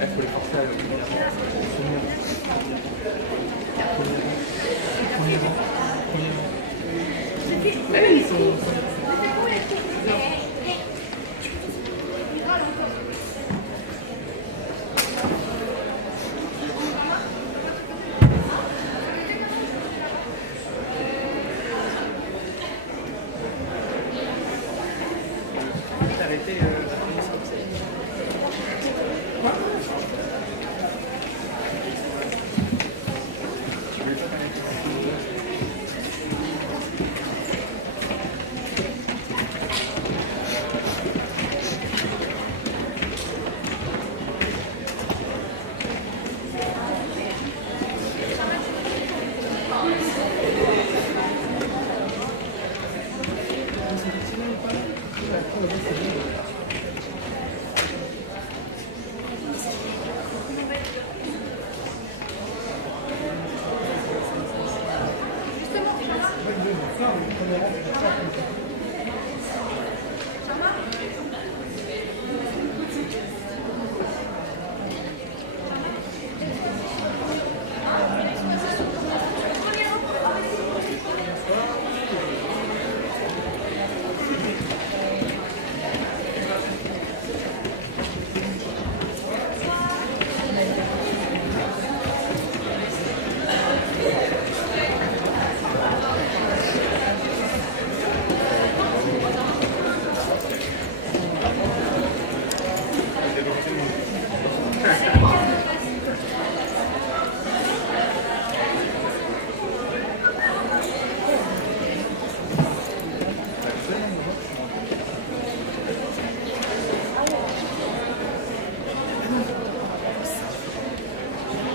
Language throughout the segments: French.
Il faut les forcer à ils sont...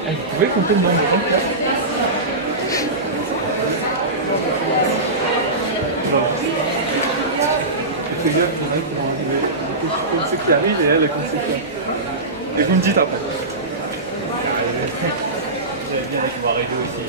Vous pouvez compter le nombre de gens là? Fais gaffe, il y en a qui vont arriver. Ceux qui arrivent et elle, quand c'est quoi. Et vous me dites après. J'aime bien qu'ils vont arriver aussi.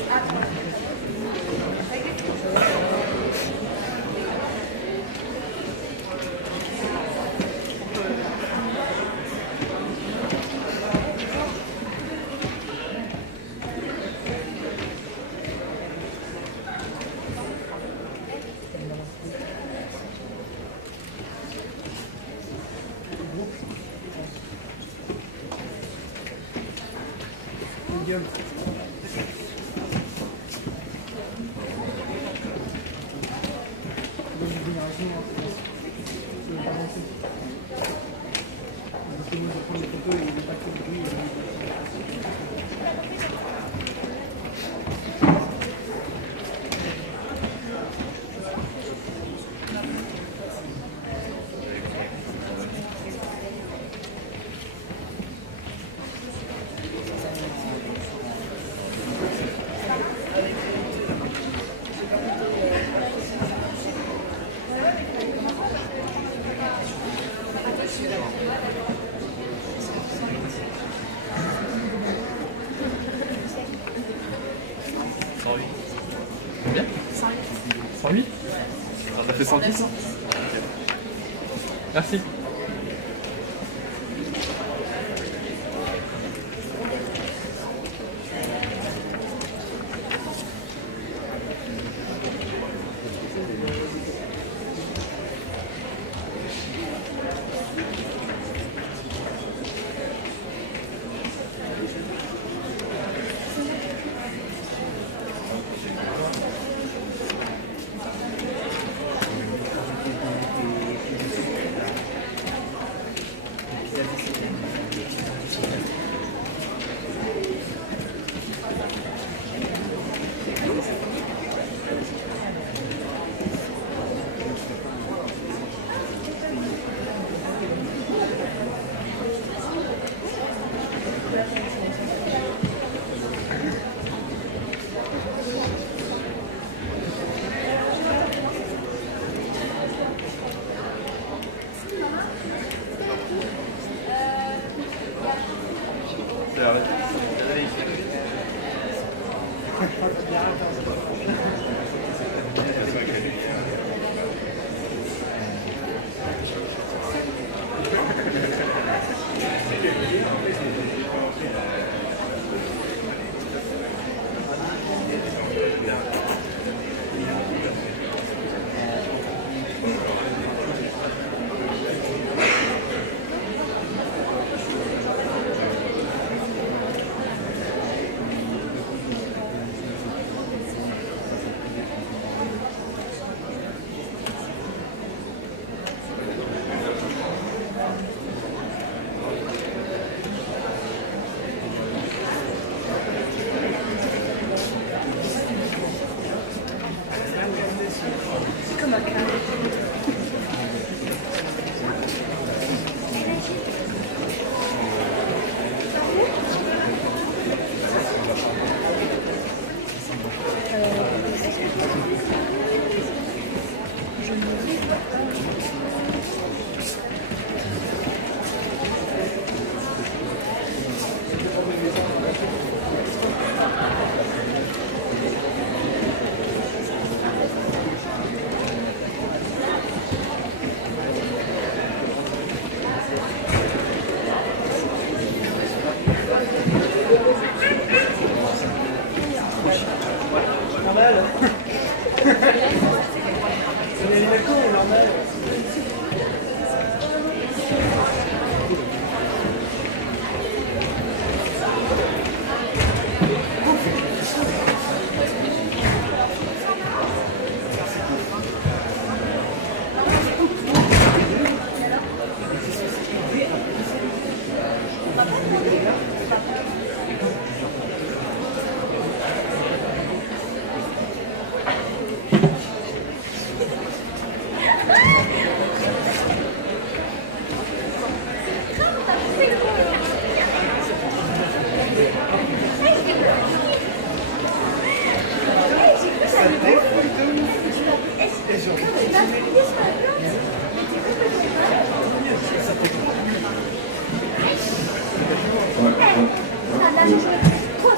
Combien 108. Ça fait 110. Merci.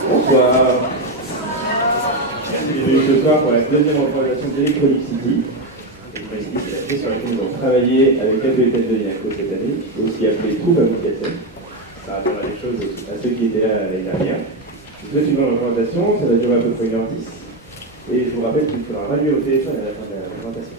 Bonsoir. Je suis venu ce soir pour la deuxième représentation d'Electronic City. Electronic City, c'est la pièce sur laquelle nous avons travaillé avec la tête de l'INACO cette année, aussi appelée Troupe à Mouscatel, par rapport à des choses à ceux qui étaient là l'année dernière. Je vous souhaite une bonne représentation, ça va durer à peu près 1h10. Et je vous rappelle qu'il faudra rallumer au téléphone à la fin de la présentation.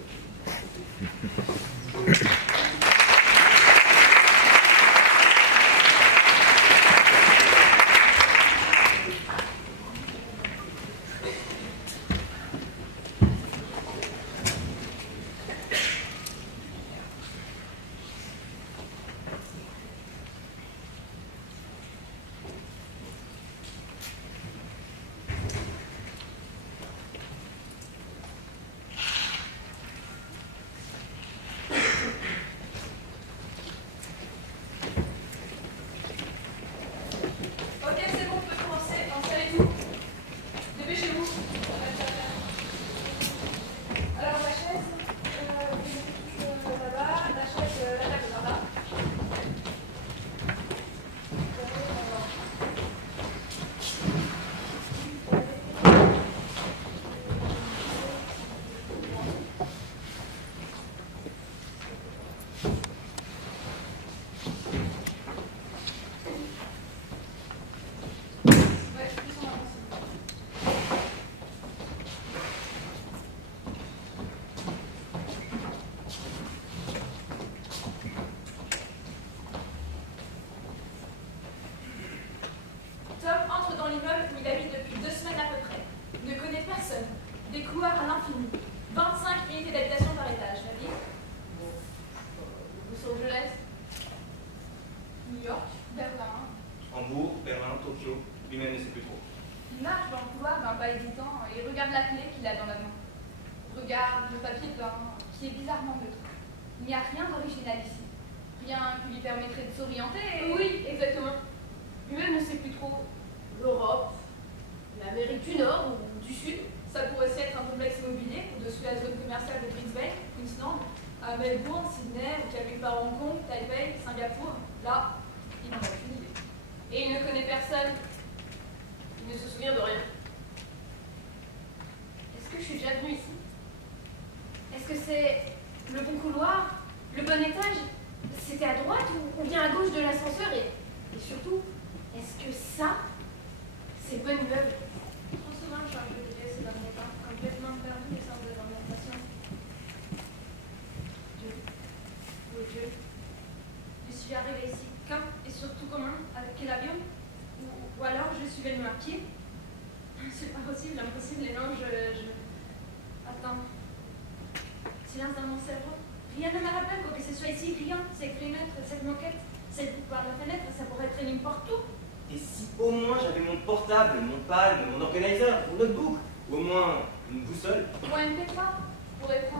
Mon palme, mon organizer, mon notebook, ou au moins une boussole. Ou un MP3, on pourrait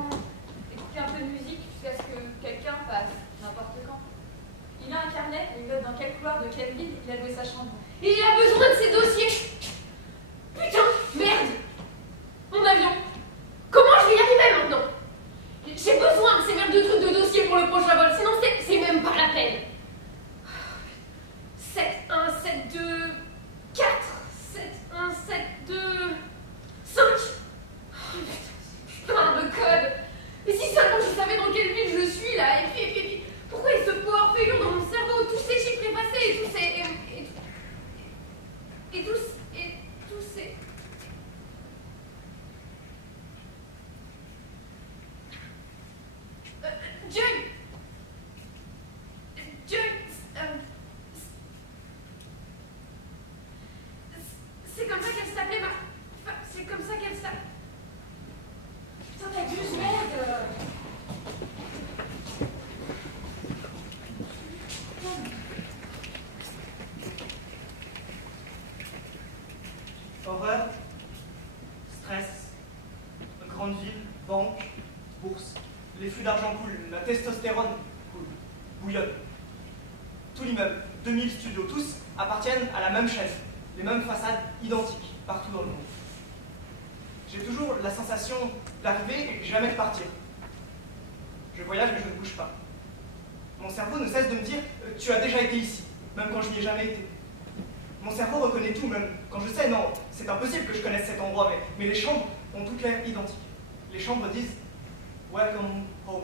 écouter un peu de musique jusqu'à ce que quelqu'un passe, n'importe quand. Il a un carnet, il note dans quel couloir de quelle ville il a loué sa chambre. Et il a besoin de ses dossiers. Putain, merde. Mon avion. Comment je vais y arriver maintenant? J'ai besoin de ces merdes de trucs de dossier pour le prochain vol, sinon c'est même pas la peine. 7, 1, 7, 2, 4. 7, 1, 7, 2, 5. Oh, putain de code. Mais si seulement je savais dans quelle ville je suis là. Et puis pourquoi il se power failure dans mon cerveau? Tous ces chiffres effacés et tous ces... Horreur, stress, grande ville, banque, bourse. Les flux d'argent coulent, la testostérone coule, bouillonne. Tout l'immeuble, 2000 studios, tous appartiennent à la même chaise, les mêmes façades identiques, partout dans le monde. J'ai toujours la sensation d'arriver et jamais de partir. Je voyage mais je ne bouge pas. Mon cerveau ne cesse de me dire « Tu as déjà été ici », même quand je n'y ai jamais été. Mon cerveau reconnaît tout, même quand je sais « Non, c'est impossible que je connaisse cet endroit », mais les chambres ont toutes l'air identiques. Les chambres disent « Welcome home ».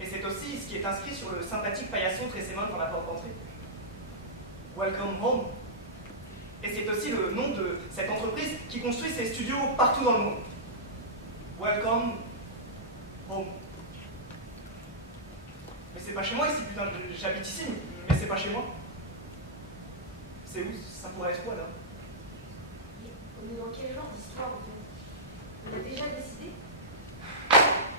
Et c'est aussi ce qui est inscrit sur le sympathique paillasson tressémant dans la porte d'entrée. Welcome home. Et c'est aussi le nom de cette entreprise qui construit ses studios partout dans le monde. Welcome home. Mais c'est pas chez moi ici, putain, j'habite ici, mais c'est pas chez moi. C'est où? Ça pourrait être où alors? On est dans quel genre d'histoire en fait? On a déjà décidé?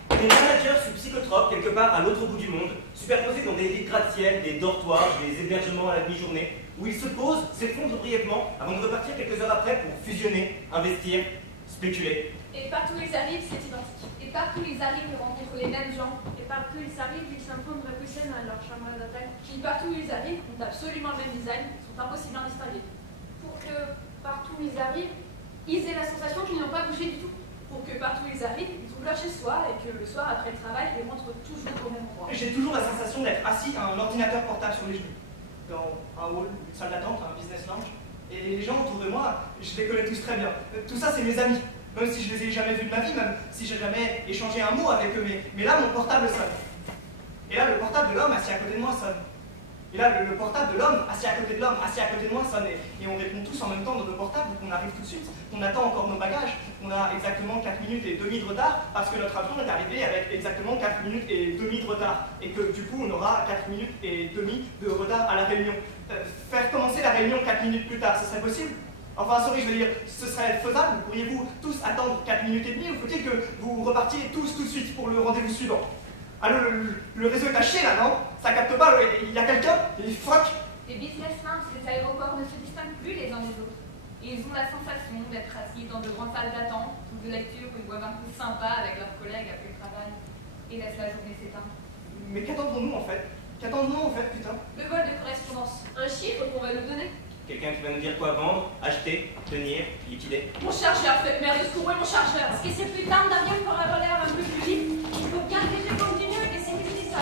Des managers sous psychotropes, quelque part à l'autre bout du monde, superposés dans des lits de gratte-ciel, des dortoirs, des hébergements à la demi-journée, où ils se posent, s'effondrent brièvement, avant de repartir quelques heures après pour fusionner, investir, spéculer. Et partout où ils arrivent, c'est identique. Et partout où ils arrivent, ils rencontrent les mêmes gens. Et partout où ils arrivent, ils s'informent de la cuisine à leur chambre d'hôtel. Puis partout où ils arrivent, ont absolument le même design, sont impossibles à distinguer. Pour que partout où ils arrivent, ils aient la sensation qu'ils n'ont pas bougé du tout. Pour que partout où ils arrivent, ils trouvent leur chez soi et que le soir, après le travail, ils rentrent toujours au même endroit. J'ai toujours la sensation d'être assis à un ordinateur portable sur les genoux, dans un hall, une salle d'attente, un business lounge. Et les gens autour de moi, je les connais tous très bien. Tout ça, c'est mes amis. Même si je les ai jamais vus de ma vie, même si j'ai jamais échangé un mot avec eux. Mais là, mon portable sonne. Et là, le portable de l'homme assis à côté de moi sonne. Et là, le portable de l'homme assis à côté de l'homme, assis à côté de moi sonne. Et on répond tous en même temps dans nos portables, qu'on arrive tout de suite, qu'on attend encore nos bagages, qu'on a exactement 4 minutes et demie de retard, parce que notre avion est arrivé avec exactement 4 minutes et demie de retard. Et que du coup, on aura 4 minutes et demie de retard à la réunion. Faire commencer la réunion 4 minutes plus tard, ce serait possible? Enfin, sorry, je veux dire, ce serait faisable? Pourriez-vous tous attendre 4 minutes et demie, ou faut-il que vous repartiez tous tout de suite pour le rendez-vous suivant? Allô, le réseau est à chier là, non? Ça capte pas, il y a quelqu'un? Fuck! Les business lounges des aéroports ne se distinguent plus les uns des autres. Et ils ont la sensation d'être assis dans de grandes salles d'attente ou de lecture où ils boivent un coup sympa avec leurs collègues après le travail et laissent la journée s'éteindre. Mais qu'attendons-nous en fait? Qu'attendons-nous en fait, putain? Le vol de correspondance. Un chiffre qu'on va nous donner? Quelqu'un qui va nous dire quoi vendre, acheter, tenir, liquider. Mon chargeur, faites merde, secours, mon chargeur. Parce que ces putains d'avions pour avoir l'air un peu plus vite, il faut bien que je continue et c'est que je dis ça.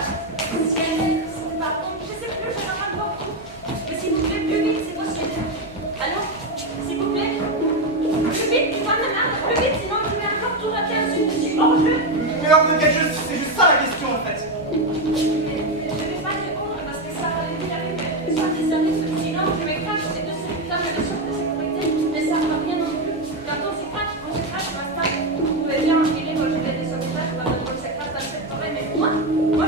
Pardon, je sais plus, j'ai un rapport. Mais s'il vous plaît, plus vite, c'est possible. Allô? S'il vous plaît? Plus vite, putain de merde, plus vite, sinon je vais encore tout rater un suite, je suis hors jeu. Mais hors de quel jeu? C'est juste ça la question en fait. Je vais pas répondre parce que ça va aller avec les soins des services. Sinon, je m'écrase, c'est de ces putains de mesures de sécurité, mais ça va rien non plus. Bientôt, c'est crack, on se crache, basta. Vous pouvez bien enfiler vos gilets de sauvetage ou votre secret dans cette forêt, mais moi,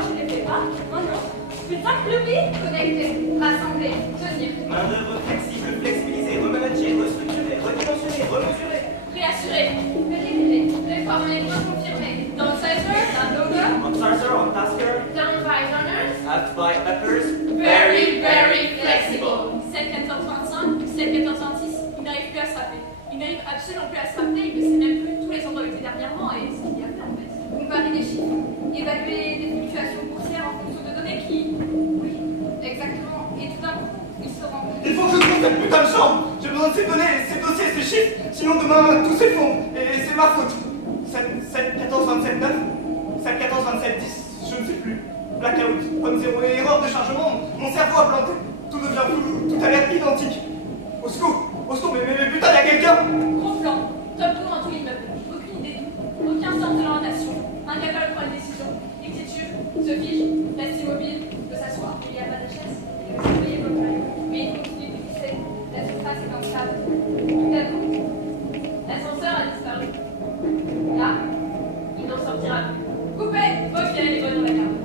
je les fais pas. Moi, non. Putain, plus vite! Connecter, rassembler, tenir. Main d'œuvre flexible, flexibiliser, remanager, restructurer, redimensionner, remesurer. Réassurer, réguler, réformer, reconfirmer. Downsizer, downloader. On-sizer, on-tasker. Downvisors. Up-by uppers. Very, very flexible. 7-14-25, 7-14-26, il n'arrive plus à se rappeler. Il n'arrive absolument plus à se rappeler, il ne sait même plus tous les endroits où il était dernièrement et ce qu'il y a là en fait. Comparer des chiffres, évaluer des fluctuations boursières en fonction de données qui... Oui, exactement. Et tout d'un coup, il se rend compte... Il faut que je trouve cette putain de chambre. J'ai besoin de ces données, ces dossiers, ces chiffres, sinon demain tout s'effondre. Et c'est ma faute. 7, 14, 27, 9, 7, 14, 27, 10, je ne sais plus. Blackout, point zéro et erreur de chargement. Mon cerveau a planté. Tout devient flou, tout a l'air identique. Au secours, mais putain, il y a quelqu'un. Gros plan, top tour dans tout l'immeuble. Aucune idée d'où, aucun sens de l'orientation, incapable de prendre une décision. Il titube, se fige, reste immobile, peut s'asseoir. Il n'y a pas de chaise, il veut surveiller le bloc. Mais il continue de glisser, la surface est instable. Tout à coup, l'ascenseur a disparu. Là, il n'en sortira plus. Coupez, faut qu'il y ait les bonnes dans la carte.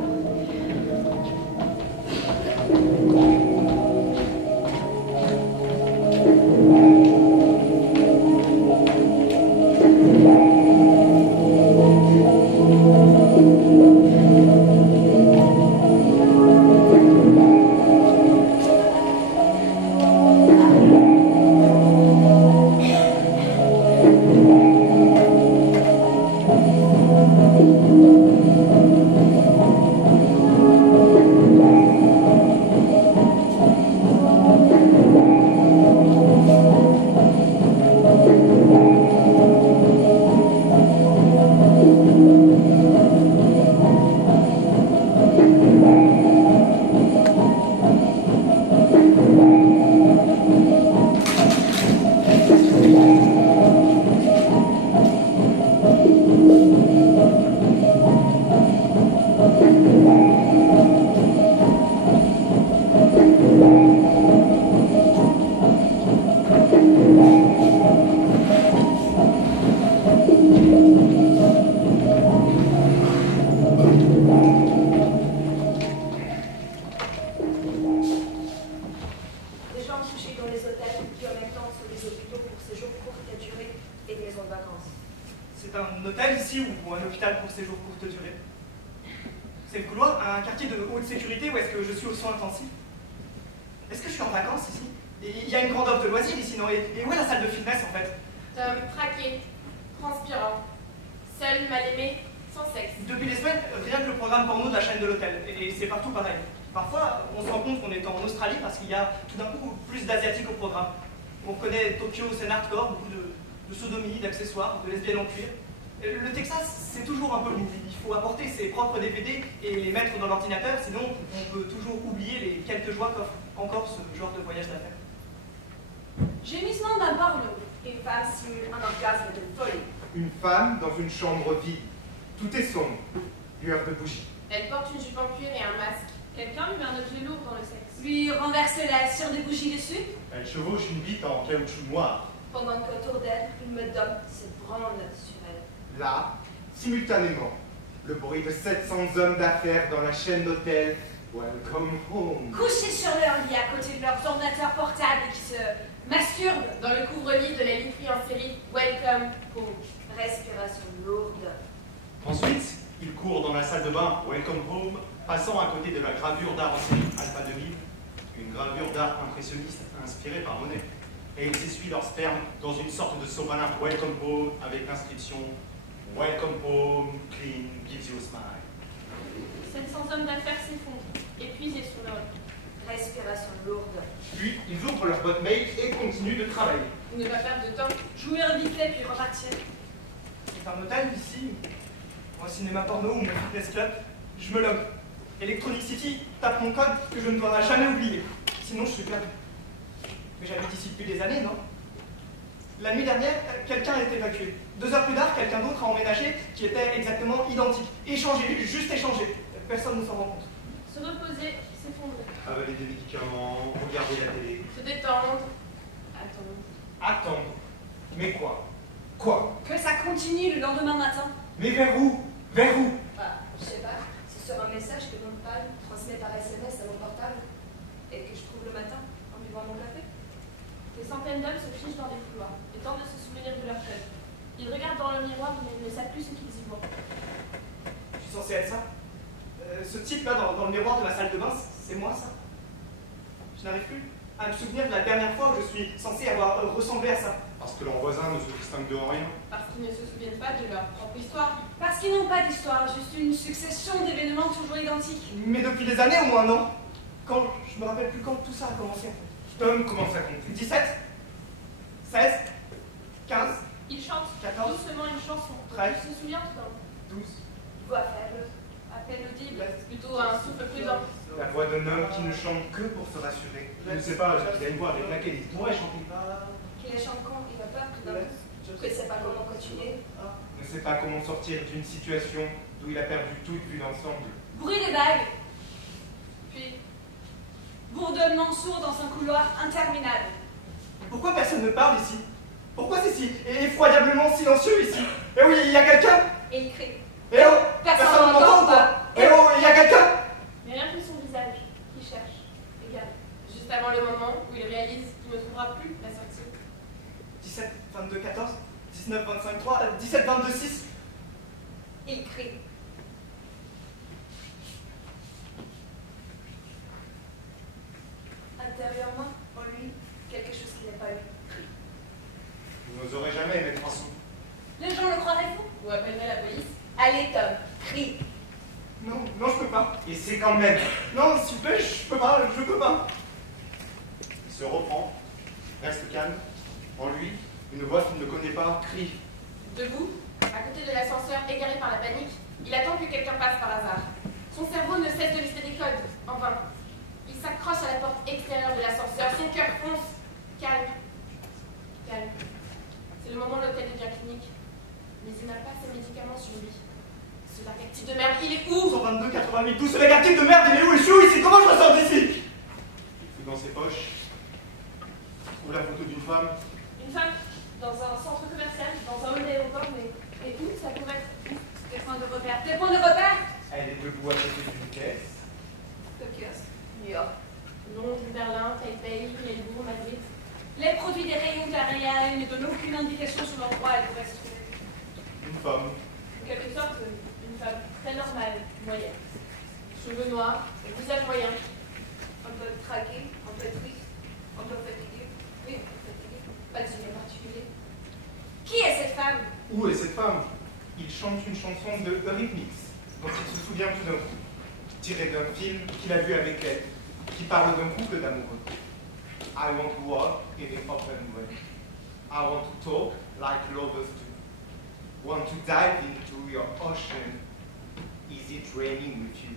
dans les hôtels qui en même temps sont des hôpitaux pour séjours courte durée et des maisons de vacances. C'est un hôtel ici ou un hôpital pour séjours courte durée? C'est le couloir, un quartier de haute sécurité où est-ce que je suis aux soins intensifs? Est-ce que je suis en vacances ici? Et il y a une grande offre de loisirs ici, non? Et où est la salle de fitness en fait? Tom, traqué, transpirant, seul, mal aimé, sans sexe. Depuis des semaines, rien que le programme porno de la chaîne de l'hôtel. Et c'est partout pareil. Parfois, on se rend compte qu'on est en Australie parce qu'il y a tout d'un coup plus d'asiatiques au programme. On reconnaît Tokyo, scène hardcore, beaucoup de sodomie, d'accessoires, de lesbiennes en cuir. Et le Texas, c'est toujours un peu mou. Il faut apporter ses propres DVD et les mettre dans l'ordinateur, sinon on peut toujours oublier les quelques joies qu'offre encore ce genre de voyage d'affaires. Gémissement d'un porno. Une femme simule un orgasme de folie. Une femme dans une chambre vide. Tout est sombre. Lueur de bougie. Elle porte une jupe en cuir et un masque. Quelqu'un lui met un objet lourd dans le sexe. Lui renverse-la sur des bougies dessus. Elle chevauche une bite en caoutchouc noir. Pendant qu'autour d'elle, une meute d'hommes se branle sur elle. Là, simultanément, le bruit de 700 hommes d'affaires dans la chaîne d'hôtels Welcome Home. Couchés sur leur lit à côté de leurs ordinateurs portables et qui se masturbent. Dans le couvre-lit de la literie en série Welcome Home. Respiration lourde. Ensuite, il court dans la salle de bain Welcome Home, passant à côté de la gravure d'art en série Alpha 2000, une gravure d'art impressionniste inspirée par Monet. Et ils essuient leur sperme dans une sorte de sopalin Welcome Home avec l'inscription Welcome Home, clean, gives you a smile. 700 hommes d'affaires s'effondrent, épuisés sur leur lit. Respiration lourde. Puis, ils ouvrent leur boîte mail et continuent de travailler. Ne pas perdre de temps. Jouer un vite fait puis repartir. C'est un hôtel ici, ou un cinéma porno ou mon fitness club. Je me logue. Electronic City tape mon code que je ne dois jamais oublier. Sinon, je suis perdu. Mais j'habite ici depuis des années, non? La nuit dernière, quelqu'un est évacué. 2 heures plus tard, quelqu'un d'autre a emménagé qui était exactement identique. Échangé, juste échangé. Personne ne s'en rend compte. Se reposer, s'effondrer. Avaler des médicaments, regarder la télé. Se détendre. Attendre. Attendre. Mais quoi? Quoi? Que ça continue le lendemain matin. Mais vers où? Vers où? Je sais pas. C'est sur un message que mon père transmet par SMS à mon portable et que je trouve le matin en buvant mon café. Des centaines d'hommes se fichent dans des couloirs et tentent de se souvenir de leur code. Ils regardent dans le miroir mais ils ne savent plus ce qu'ils y voient. Je suis censé être ça. Ce type-là dans le miroir de la salle de bain, c'est moi, ça. Je n'arrive plus à me souvenir de la dernière fois où je suis censé avoir ressemblé à ça. Parce que leurs voisins ne se distinguent de rien. Parce qu'ils ne se souviennent pas de leur propre histoire. Parce qu'ils n'ont pas d'histoire, juste une succession d'événements toujours identiques. Mais depuis des années, au moins un an. Quand, je me rappelle plus quand tout ça a commencé. Tom commence à compter. 17, 16, 15, Ils chantent 14, doucement une chanson. 13, Tu te souviens, Tom? 12, Voix faible. À peine audible, plutôt un souffle prudent. La voix d'un homme qui ne chante que pour se rassurer. Je ne sais pas, il a une voix avec laquelle il pourrait chanter. Qu'il est chantant, il a peur tout d'un coup. Que ne sait pas comment continuer. Ne sait pas comment sortir d'une situation d'où il a perdu toute vue d'ensemble. Bruit des bagues. Puis, Bourdonnement sourd dans un couloir interminable. Pourquoi personne ne parle ici? Pourquoi c'est si effroyablement silencieux ici? Eh oui, il y a quelqu'un? Et il crie. Eh oh! Personne ne m'entend n'entend ou quoi? pas. Eh oh, il y a quelqu'un? mais rien que son visage, qui cherche, égal. Juste avant le moment où il réalise qu'il ne trouvera plus la sortie. 17, 22, 14, 19, 25, 3, 17, 22, 6. Il crie. Intérieurement, en lui, quelque chose qui n'est pas lui. Vous n'oserez jamais mettre un son. Les gens le croiraient fou. Ou appellerait la police. Allez, Tom, crie. Non, non, je peux pas. Et c'est quand même. Non, s'il vous plaît, je peux pas, je peux pas. Il se reprend, reste calme. En lui, une voix qu'il ne connaît pas crie. Debout, à côté de l'ascenseur, égaré par la panique, il attend que quelqu'un passe par hasard. Son cerveau ne cesse de lister des codes, en vain. Il s'accroche à la porte extérieure de l'ascenseur, son cœur fonce. Calme. Calme. C'est le moment où l'hôtel devient clinique. Mais il n'a pas ses médicaments sur lui. Ce lagartif de merde, il est où? 122, 88, 12, ce lagartif de merde, il est où? Je suis où ici? Comment je ressors d'ici? Il fouille dans ses poches. Il trouve la photo d'une femme. Une femme, dans un centre commercial, dans un hall d'aéroport, mais et où ça pourrait être? Des points de repère. Des points de repère. Elle est debout à côté d'une caisse. Tokyo, New York. Londres, Berlin, Taipei, Melbourne, Madrid. Les produits des rayons de la Raya ne donnent aucune indication sur l'endroit où elle pourrait se trouver. Une femme. En quelque sorte, une femme très normale, moyenne. Cheveux noirs, visage moyen. Un peu traqué, un peu triste, un peu fatigué. Oui, un peu fatigué. Pas de signe particulier. Qui est cette femme? Où est cette femme? Il chante une chanson de Eurythmics, dont il se souvient tout d'un coup, tirée d'un film qu'il a vu avec elle, qui parle d'un couple d'amoureux. I want to walk in the open way. I want to talk like lovers do. Want to dive into your ocean. Is it raining with you?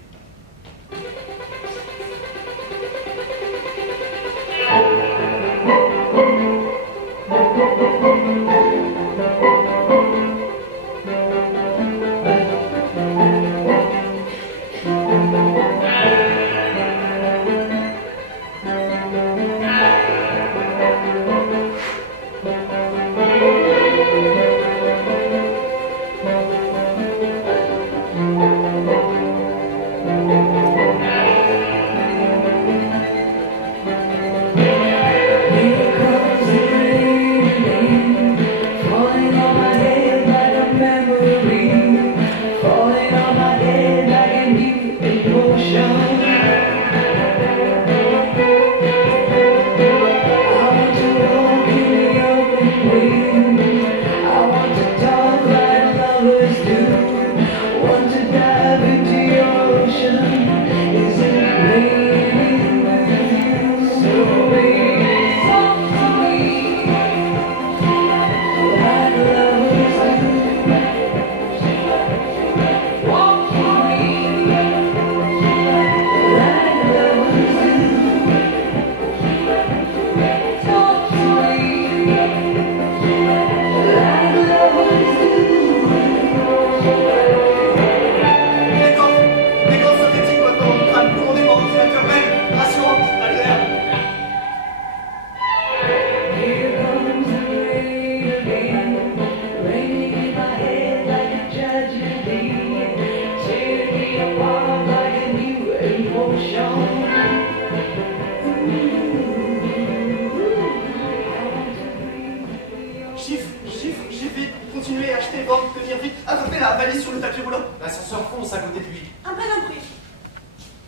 L'ascenseur fonce à côté de lui. Un peu d'un bruit.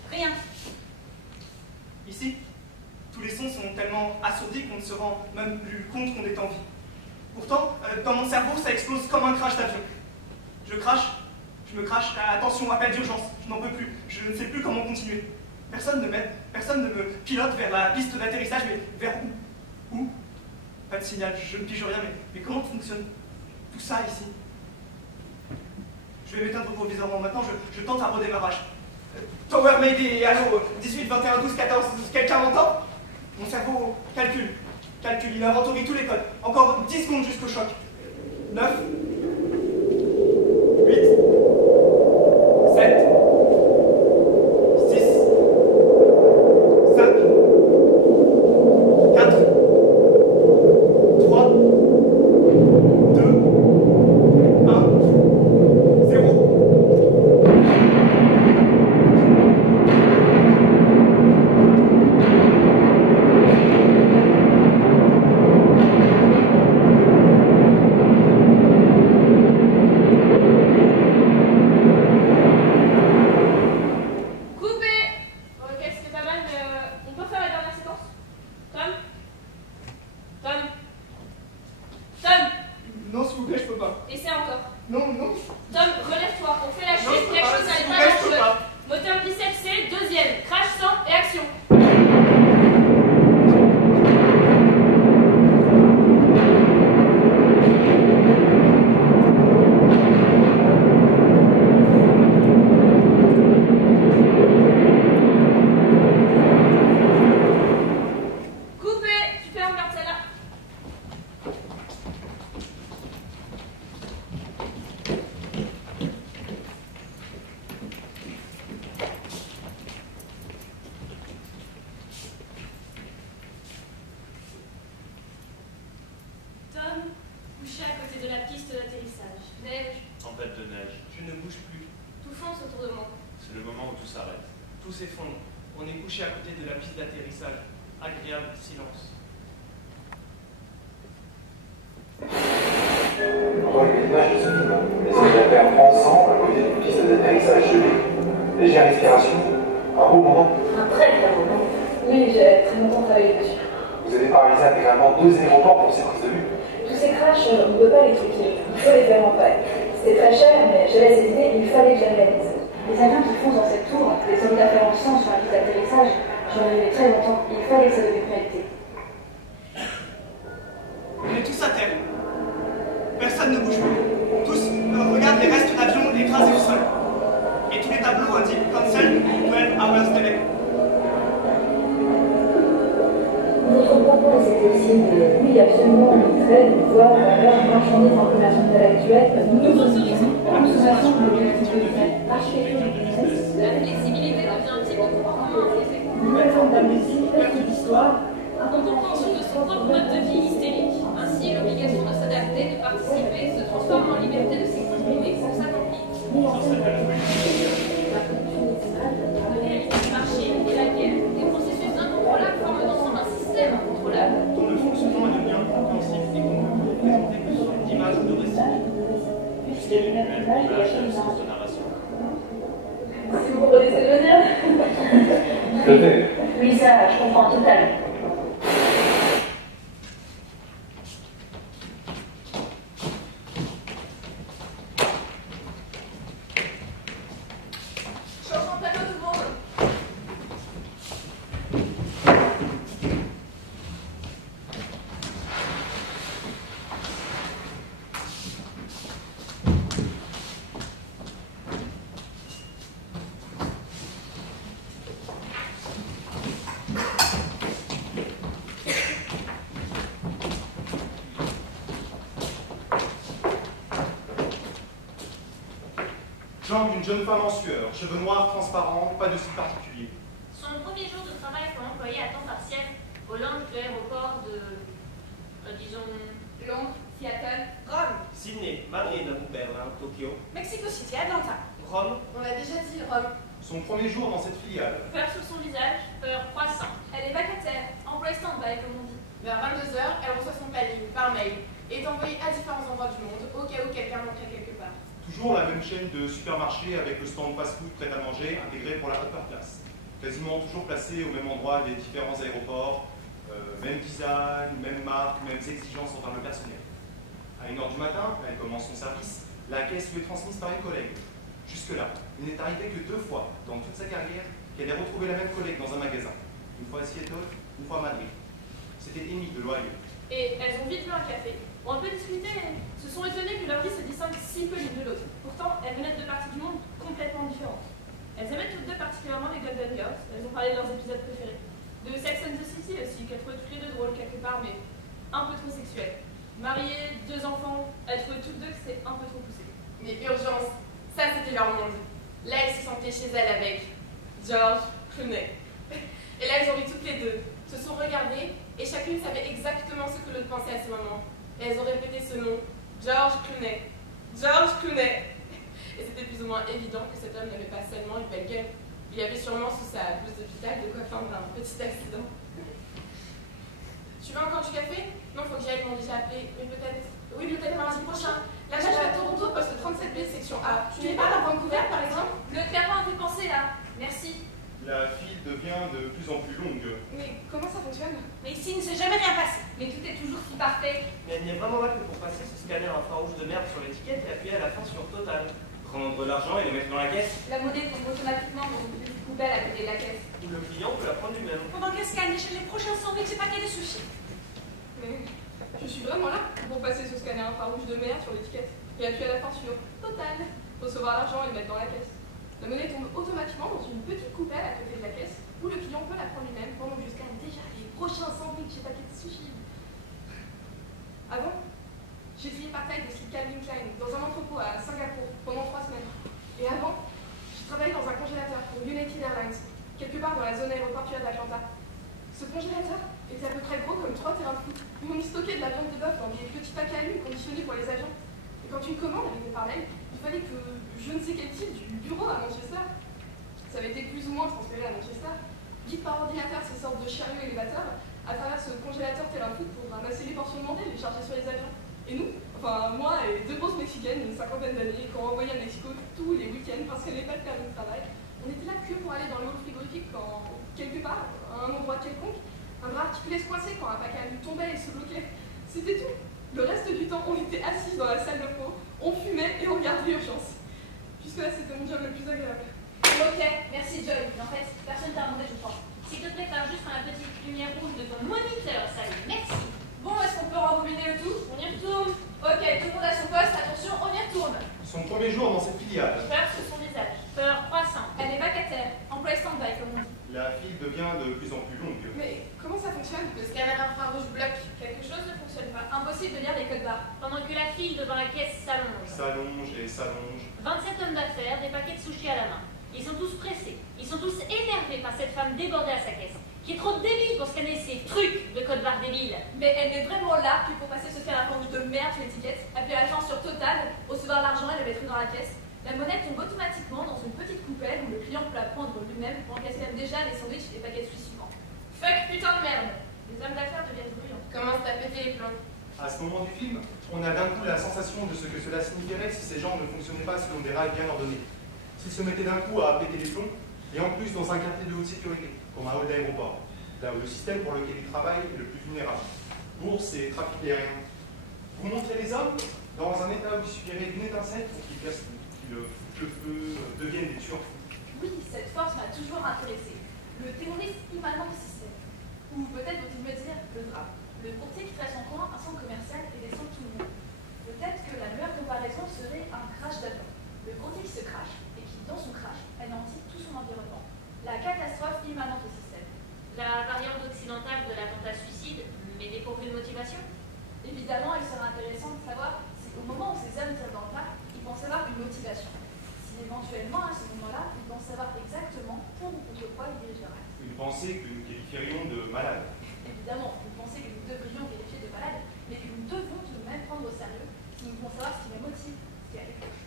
Rien. Ici, tous les sons sont tellement assourdis qu'on ne se rend même plus compte qu'on est en vie. Pourtant, dans mon cerveau, ça explose comme un crash d'avion. Je crache, je me crache, attention, appel d'urgence, je n'en peux plus, je ne sais plus comment continuer. Personne ne m'aide, personne ne me pilote vers la piste d'atterrissage, mais vers où? Où? Pas de signal, je ne pige rien, mais comment fonctionne tout ça ici? Je vais m'éteindre provisoirement maintenant, je tente un redémarrage. Tower Mayday, allô, 18, 21, 12, 14, quelqu'un m'entend? Mon cerveau calcule, il inventorie tous les codes. Encore 10 secondes jusqu'au choc. 9, 8, 7, 6, 5, 4, 3, 2, 1, 0. Tout s'effondre. On est couché à côté de la piste d'atterrissage. Agréable silence. Légère respiration. Un beau moment. Un très très beau moment. Oui, j'ai très longtemps travaillé dessus. Vous avez paralysé intégralement 2 aéroports pour ces prises de vue. Tous ces crashs, on ne peut pas les truquer. Il faut les faire en paille. C'était très cher, mais j'avais cette idée, il fallait que je la réalise. Les avions qui foncent dans cette tour, les soldats faire en sang sur un petit atterrissage, j'en rêvais très longtemps. Il fallait que ça devienne réalité. On est tous à terre. Personne ne bouge plus. Tous regardent les restes d'avions écrasés au sol. Et tous les tableaux indiquent cancel 12 hours delay. Notre propos, c'était aussi de, oui, absolument, une traite, une voie, valeur, marchandise en commerce intellectuel, nous autorisons la consommation de l'université, l'architecture du business, La flexibilité devient un type de comportement imposé. nouvelle forme de musique, reste d'histoire, Incompréhension de son propre mode de vie hystérique. Ainsi, l'obligation de s'adapter, de participer, se transforme en liberté de s'exprimer pour s'accomplir. La réalité du marché et la guerre, des processus incontrôlables forment ensemble un système incontrôlable. Dont le fonctionnement est devenu incompréhensible et qu'on ne peut présenter que sous une image ou de récit. jusqu'à l'image, L'image est le sens de narration. si vous comprenez ce que je veux dire. Tout à fait. Oui, ça, je comprends totalement. Changement de tableau, tout le monde. Jambe d'une jeune femme en sueur, cheveux noirs transparents, pas de style particulier. Son premier jour de travail comme employé à temps partiel au lounge de l'aéroport de, disons, Londres, Seattle, Rome, Sydney, Madrid, Berlin, Tokyo, Mexico City, Atlanta. Rome. On l'a déjà dit, Rome. Son premier jour dans cette filiale. peur sur son visage, peur croissant. Elle est vacataire, employée stand-by, comme on dit. Vers 22h, elle reçoit son planning par mail et est envoyée à différents endroits du monde au cas où quelqu'un manquerait quelque part. Toujours la même chaîne de supermarchés avec le stand fast-food prêt à manger intégré pour la upper class. Quasiment toujours placé au même endroit des différents aéroports, même design, même marque, mêmes exigences en termes de personnel. À 1h du matin, elle commence son service, la caisse lui est transmise par une collègue. Jusque-là, il n'est arrivé que 2 fois dans toute sa carrière qu'elle ait retrouvé la même collègue dans un magasin. Une fois à Seattle, une fois à Madrid. C'était Amy de l'Ohio. Et elles ont vite bu un café, ont un peu discuté et se sont étonnées que leur vie se distingue si peu l'une de l'autre. Pourtant, elles venaient de parties du monde complètement différentes. Elles aimaient toutes deux particulièrement les Golden Girls, elles ont parlé de leurs épisodes préférés. De Sex and the City aussi, qu'elles trouvaient toutes les deux drôles quelque part, mais un peu trop sexuelles. Mariées, 2 enfants, elles trouvaient toutes deux que c'était un peu trop poussé. Mais urgence, ça c'était leur monde. Là, elles se sentaient chez elles avec George Clooney. Et là, elles ont ri toutes les deux, se sont regardées, et chacune savait exactement ce que l'autre pensait à ce moment. Et elles ont répété ce nom, George Clooney. George Clooney. Et c'était plus ou moins évident que cet homme n'avait pas seulement une belle gueule. Il y avait sûrement sous sa blouse d'hôpital de quoi feindre un petit accident. Tu veux encore du café? Non, faut que j'y aille, ils m'ont déjà appelé. Mais peut-être... Oui, peut-être mardi prochain. Là, j'achète à Toronto, poste 37B, section A. Tu n'es pas à Vancouver, par exemple? Le clairement a fait penser là. Merci. La file devient de plus en plus longue. Mais comment ça fonctionne? Mais ici, il ne s'est jamais rien passé. Mais tout est toujours si parfait. Mais elle n'y est vraiment là que pour passer ce scanner infrarouge de merde sur l'étiquette et appuyer à la fin sur Total. Prendre l'argent et le mettre dans la caisse. La monnaie tombe automatiquement dans une petite poubelle à côté de la caisse. Ou le client peut la prendre lui-même. Pendant qu'elle scanne les prochains sandwichs et paquets de sushi. Mais je suis vraiment là pour passer ce scanner infrarouge de merde sur l'étiquette et appuyer à la fin sur Total, recevoir l'argent et le mettre dans la caisse. La monnaie tombe automatiquement dans une petite coupelle à côté de la caisse où le client peut la prendre lui-même pendant que je scanne déjà les prochains sandwichs et paquets de sushi. Avant, j'ai trié par taille des slips Calvin Klein dans un entrepôt à Singapour pendant 3 semaines. Et avant, j'ai travaillé dans un congélateur pour United Airlines, quelque part dans la zone aéroportuaire d'Atlanta. Ce congélateur était à peu près gros comme 3 terrains de foot. Ils m'ont mis stocké de la viande de bœuf dans des petits paquets à lui conditionnés pour les avions. Et quand une commande arrivait par mail, il fallait que je ne sais quel type du bureau à Manchester. Ça avait été plus ou moins transféré à Manchester. Guide par ordinateur ces sortes de chariots élévateurs à travers ce congélateur terrain de foot pour ramasser les portions demandées et les charger sur les avions. Et nous, enfin moi et 2 grosses mexicaines d'une 50aine d'années qui ont envoyé à Mexico tous les week-ends parce qu'elles n'avaient pas de permis de travail, On était là que pour aller dans le hall frigorifique quand, quelque part, à un endroit quelconque, un bras articulé se coinçait quand un paquet à lui tombait et se bloquait. C'était tout. Le reste du temps, on était assis dans la salle de pro, on fumait et on regardait l'urgence. Jusque-là, c'était mon job le plus agréable. Ok, merci Joy. Mais en fait, personne t'a demandé, je crois. S'il te plaît, faire juste la petite lumière rouge de ton moniteur, salut, merci. Bon, est-ce qu'on peut rembobiner le tout? On y retourne. Ok, tout le monde à son poste, attention, on y retourne. Son premier jour dans cette filiale. Peur sur son visage, peur croissant. Elle est vacataire, employée stand-by, comme on dit. La file devient de plus en plus longue. Mais comment ça fonctionne? Le scanner infrarouge bloque. Quelque chose ne fonctionne pas. Impossible de lire les codes barres. Pendant que la file devant la caisse s'allonge. S'allonge et s'allonge. 27 hommes d'affaires, des paquets de sushis à la main. Ils sont tous pressés. Ils sont tous énervés par cette femme débordée à sa caisse, qui est trop débile pour scanner ces trucs de code barres débiles. Mais elle est vraiment là qu'il faut passer ce scanner infrarouge de merde sur l'étiquette, appuyer l'agent sur Total, recevoir l'argent et le mettre dans la caisse. La monnaie tombe automatiquement dans une petite coupelle où le client peut la prendre lui-même pour encaisser déjà les sandwichs et les paquets de sushis suivants. Fuck putain de merde! Les hommes d'affaires deviennent bruyants. Commence à péter les plombs. À ce moment du film, on a d'un coup la sensation de ce que cela signifierait si ces gens ne fonctionnaient pas selon des rails bien ordonnés. S'ils se mettaient d'un coup à péter les plombs, et en plus dans un quartier de haute sécurité, comme un hall d'aéroport, là où le système pour lequel ils travaillent est le plus vulnérable. Bourse et trafic aérien. Vous montrez les hommes dans un état où il suffirait d'une étincelle pour qu'ils cassent tout, que le feu devienne des tueurs fous. Oui, cette force m'a toujours intéressée. Le terroriste immanent du système. Ou peut-être faut-il me dire le drame. Le courtier qui ferait son coin un centre commercial et descend tout le monde. Peut-être que la meilleure comparaison serait un crash d'avion. Le courtier qui se crache et qui, dans son crash, anéantit tout son environnement. La catastrophe immanente au système. La variante occidentale de l'attentat suicide, mais dépourvue de motivation. Évidemment, il serait intéressant de savoir si au moment où ces hommes tirent dans le plat, ils pensent avoir une motivation. Si éventuellement, à ce moment-là, ils pensent savoir exactement pour ou contre quoi ils dirigent leur acte. Une pensée que nous qualifierions de malade. Évidemment, une pensée que nous devrions qualifier de malade, mais que nous devons tout de même prendre au sérieux si nous voulons savoir ce qui la motive, ce qui la déclenche.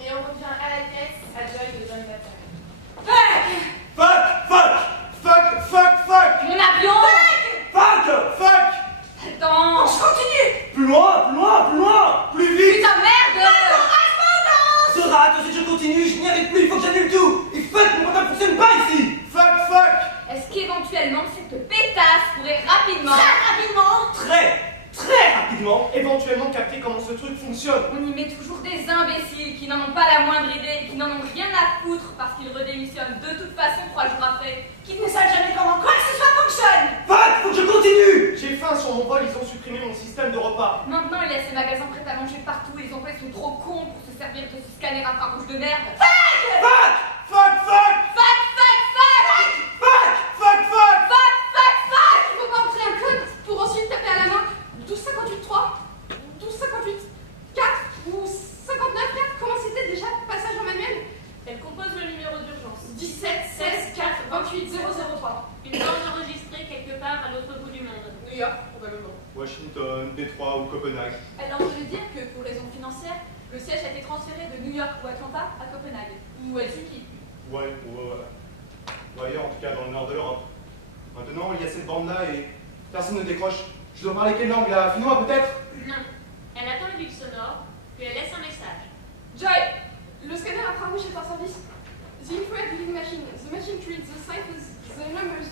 Et on revient à la caisse, à Joy de Johnny Bataille. Fuck! Fuck! Fuck! Fuck! Fuck! Fuck! Mon avion! Fuck! Fuck! Attends! Je continue! Plus loin, plus loin, plus loin! Plus vite! Putain, merde! Ce rat, si je continue, je n'y arrive plus, il faut que j'annule tout! Et fuck, mon portable ne fonctionne pas ici! Fuck! Fuck! Est-ce qu'éventuellement cette pétasse pourrait rapidement, Très rapidement, Éventuellement capter comment ce truc fonctionne. On y met toujours des imbéciles qui n'en ont pas la moindre idée, qui n'en ont rien à foutre parce qu'ils redémissionnent de toute façon 3 jours après, qui ne savent jamais comment quoi que ce soit fonctionne. fuck, faut que je continue! J'ai faim sur mon vol, ils ont supprimé mon système de repas. Maintenant il y a ces magasins prêts à manger partout, les employés sont trop cons pour se servir de ce scanner infrarouge de merde. Fuck! Fuck! Fuck! Fuck, fuck, fuck! Fuck! Fuck! Fuck! Fuck, fuck, fuck! Il faut pas entrer un code pour ensuite taper à la main 1258 3, 1258 4 ou 59 4. Comment c'était déjà? Passage en manuel? Elle compose le numéro d'urgence. 17 16 4 28 003. Une bande enregistrée quelque part à l'autre bout du monde. New York, probablement. Washington, Détroit ou Copenhague. Elle a entendu dire que pour raisons financières, le siège a été transféré de New York ou Atlanta à Copenhague ou Helsinki. Ouais, ou ailleurs, en tout cas dans le nord de l'Europe. Maintenant, il y a cette bande-là et personne ne décroche. Je dois parler quelle langue là? Finnois peut-être? Non. Elle attend le bip sonore, puis elle laisse un message. Joy, le scanner infrarouge est en service. The infrared reading machine. The machine treats the ciphers, the numbers